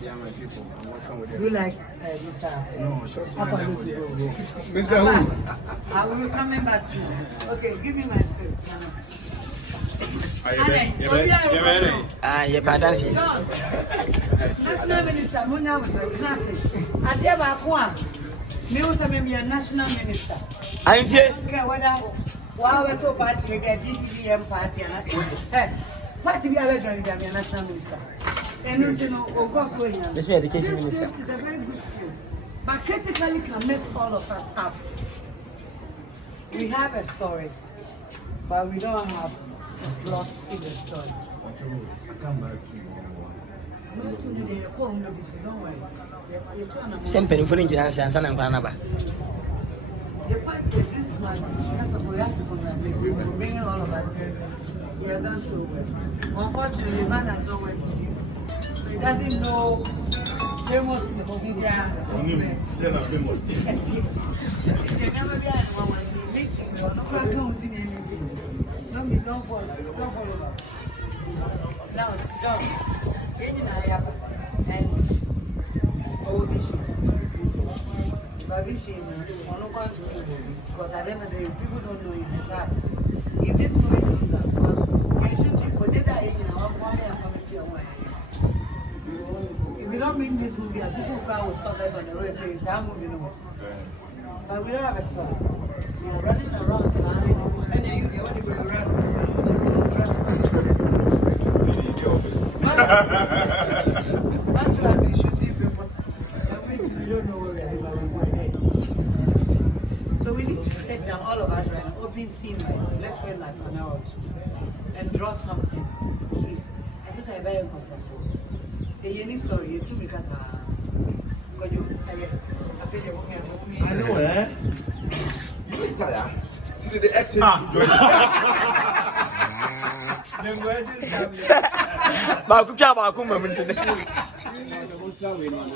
they are my people. I'm working with them. You like Mr. No, short How man. about you go? Mr. Who? I will be coming back soon. Okay, give me my script. Yeah, pardon. National Minister, Muna was classic. I never acquired. Me was a national minister. I'm here. Okay, whether while we're talking party, we get DDM party and party we are going to be a national minister. And you know, of course, This is education this minister. script is a very good script, but critically can mess all of us up. We have a story, but we don't have a plot in the story. Come back to No to the call, no, this don't worry. Sempre for insurance and San Anaba. The part with this man, first of all, we have to congratulate him for bringing all of us here. He has done so well. Unfortunately, the man has not went to him. So he doesn't know famous media movement. It's never been meeting. You're not going to do anything. Don't follow back. Now, John, and vision. But vision, because at the end of the day, people don't know it, it's us. If this movie comes out, because you should put it that in our committee on one. If we don't bring this movie out, people will stop us on the road and say, it's our movie no more. But we don't have a story. We are running around, son. And you want to go around. That's why we shooting people. We don't know where we are going. So we need to sit down, all of us, right now, open scene, right? So let's spend like an hour or two and draw something here. And this is a very important thing. The unique story, you two because I feel you want me. I know, eh? See the accent.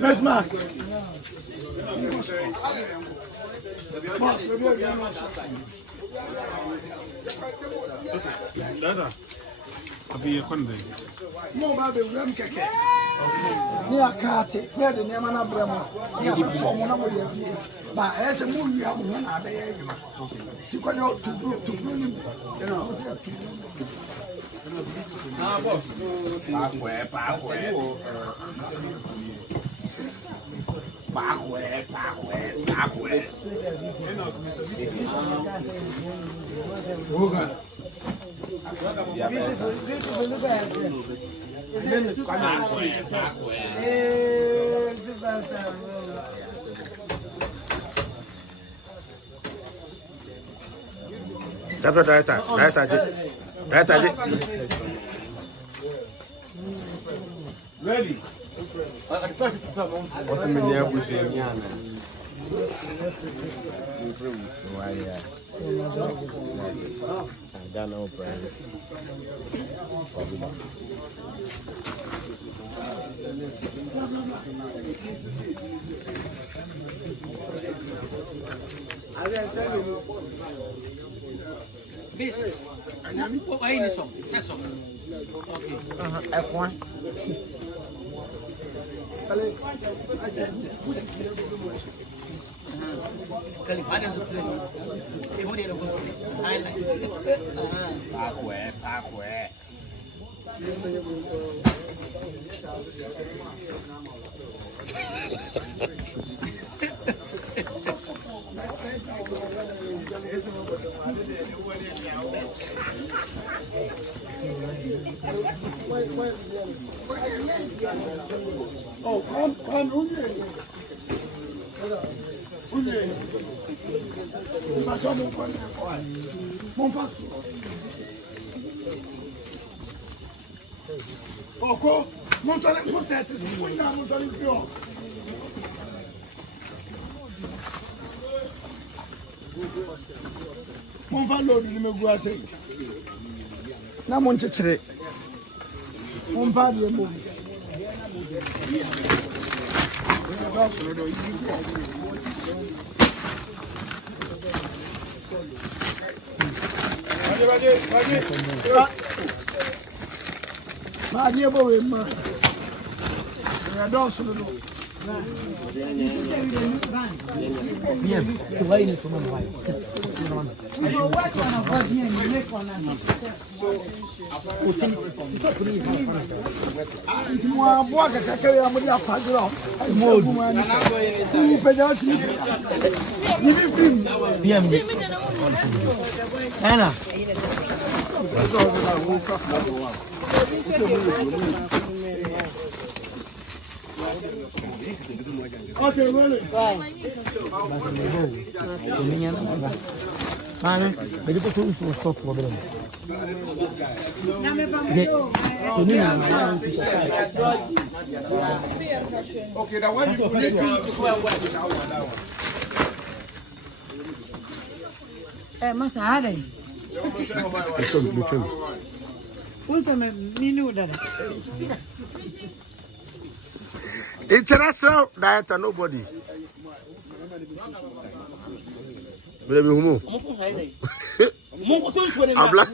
Let's mark. Abi yakonde. Mo ba be wram keke. Ni akate, na de nema na bramo. Ni afọ mo na mo ye fi. Ba ese mo wi amo na ade ye adwuma. Ti ko no to ni. Ah boss. Oga. Beautiful, look at it. Chapter director. Ready. What's the meaning of this? I don't know, Oh, come, Mon fa lo di me gua sei. Na mon chechre. Mon fa di mo. Vai, bo we ma. Yeah, don't solo. Okay, really? Man, but you put to stop for them. Okay, that one you Masa ada. Usa minuda. International director, nobody. I'm black.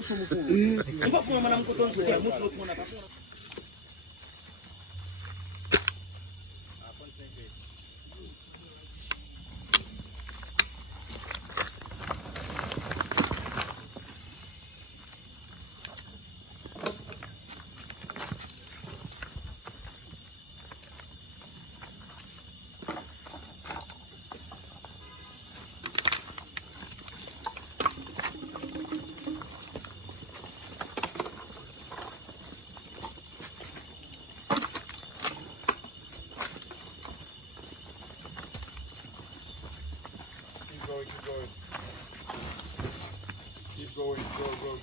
Keep going,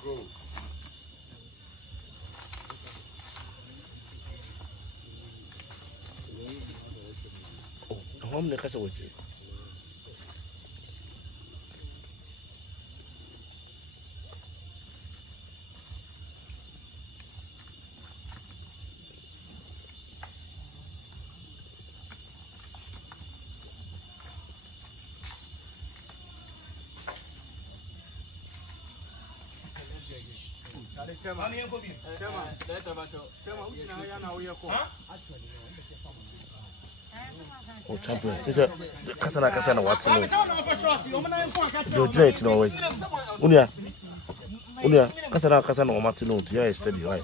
go. Oh, how many cars are with you? Oh, champion. This is Kasana, what's in it? No way. Unia, Kasana, or Martino, yeah, steady, right?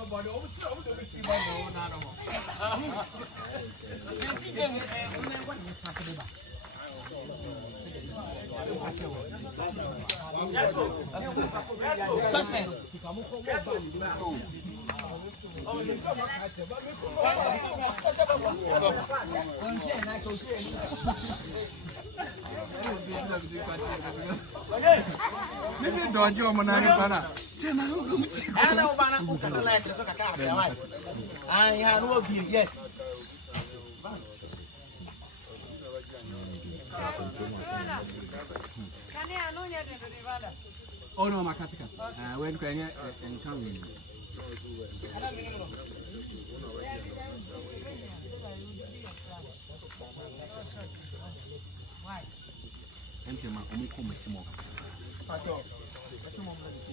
Maybe don't you want to Yes. Oh no, Makatika. When can you encounter?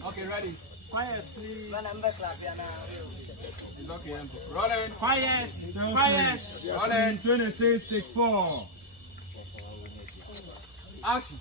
Okay, ready. Quiet, please. Rolling. Quiet. Rolling. 26, take 4. Action.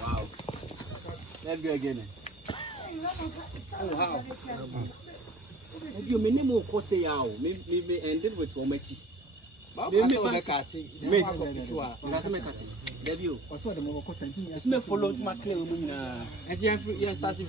Wow. Let's go again. Oh, how? You may name of course, me ended with Omechi. Me follow my claim. And you have started